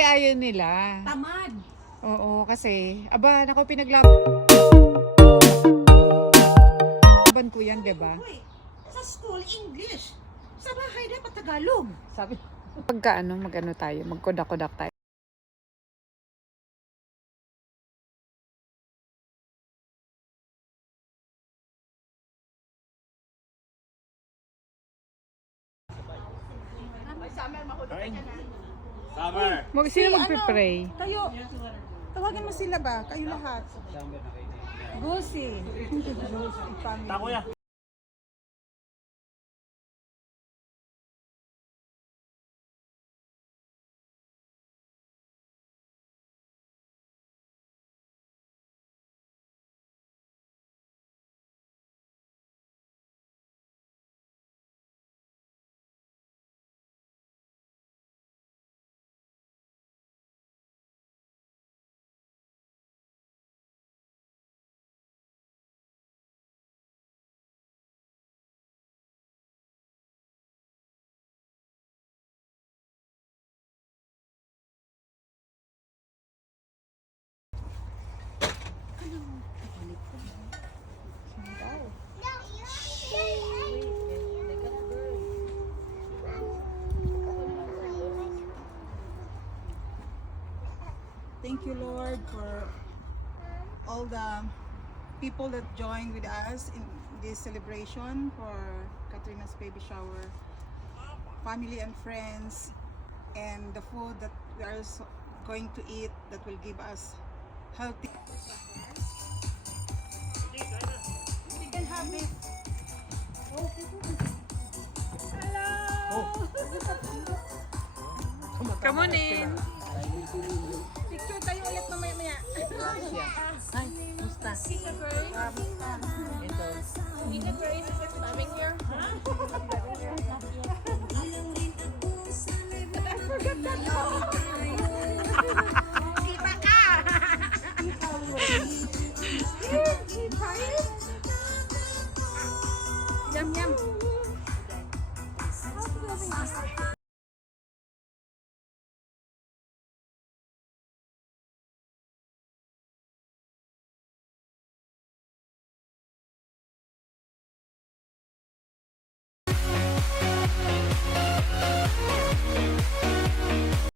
Ayaw nila. Tamad. Oo, kasi, aba, naku, pinaglaban ko yan, diba? Uy, sa school, English. Sa bahay, dapat Tagalog. Sabi, pagka mag-ano tayo, magkodak-kodak tayo. Summer. Sino magpipray? Kayo, tawagan mo sila ba? Kayo lahat. Gusi. Tako ya. Thank you, Lord, for all the people that joined with us in this celebration for Katrina's baby shower, family and friends, and the food that we are going to eat that will give us healthy. You can have it. Come on in. Picture tayo ulit mamaya-maya. Hi, musta? Yum yum.